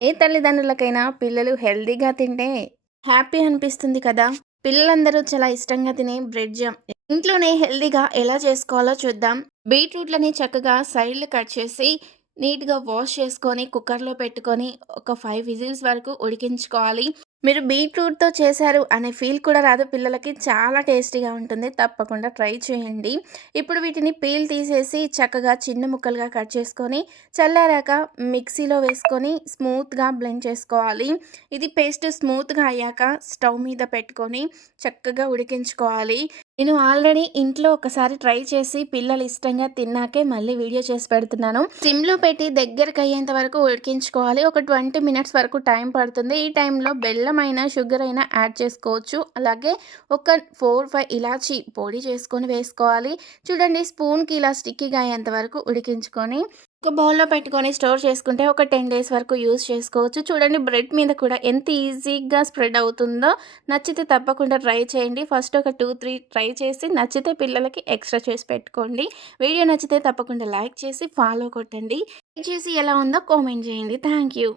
ఏ తల్లిదండ్రులకైనా పిల్లలు హెల్తీగా తింటే హ్యాపీ అనిపిస్తుంది కదా! పిల్లలందరూ చాలా ఇష్టంగా తినే బ్రెడ్ జామ్ ఇంట్లోనే హెల్తీగా ఎలా చేసుకోవాలో చూద్దాం. బీట్రూట్లని చక్కగా సైడ్‌లు కట్ చేసి నీట్‌గా వాష్ చేసుకొని కుక్కర్‌లో పెట్టుకొని ఒక 5 విజిల్స్ వరకు ఉడికించుకోవాలి. మీరు బీట్రూట్‌తో చేశారు అనే ఫీల్ కూడా రాదు. పిల్లలకి చాలా టేస్టీగా ఉంటుంది. తప్పకుండా ట్రై చేయండి. ఇప్పుడు వీటిని పీల్ తీసేసి చక్కగా చిన్న ముక్కలుగా కట్ చేసుకొని చల్లారాక మిక్సీలో వేసుకొని స్మూత్‌గా బ్లెండ్ చేసుకోవాలి. ఇది పేస్ట్ స్మూత్‌గా అయ్యాక స్టవ్ మీద పెట్టుకొని చక్కగా ఉడికించుకోవాలి. నేను ఆల్రెడీ ఇంట్లో ఒకసారి ట్రై చేసి పిల్లలు ఇష్టంగా తిన్నాకే మళ్ళీ వీడియో చేసి పెడుతున్నాను. సిమ్‌లో పెట్టి దగ్గరకయ్యేంత వరకు ఉడికించుకోవాలి. ఒక 20 మినిట్స్ వరకు టైం పడుతుంది. ఈ టైంలో బెల్లం అయినా, షుగర్ అయినా యాడ్ చేసుకోవచ్చు. అలాగే ఒక 4, 5 ఇలాచీ పొడి చేసుకొని వేసుకోవాలి. చూడండి స్పూన్‌కి ఇలా స్టిక్కీగా అయ్యేంత వరకు ఉడికించుకొని ఒక బౌల్‌లో పెట్టుకొని స్టోర్ చేసుకుంటే ఒక 10 డేస్ వరకు యూజ్ చేసుకోవచ్చు. చూడండి బ్రెడ్ మీద కూడా ఎంత ఈజీగా స్ప్రెడ్ అవుతుందో. నచ్చితే తప్పకుండా ట్రై చేయండి. ఫస్ట్ ఒక 2, 3 ట్రై చేసి నచ్చితే పిల్లలకి ఎక్స్‌ట్రా చేసి పెట్టుకోండి. వీడియో నచ్చితే తప్పకుండా లైక్ చేసి ఫాలో కొట్టండి. ట్రై చేసి ఎలా ఉందో కామెంట్ చేయండి. Thank you.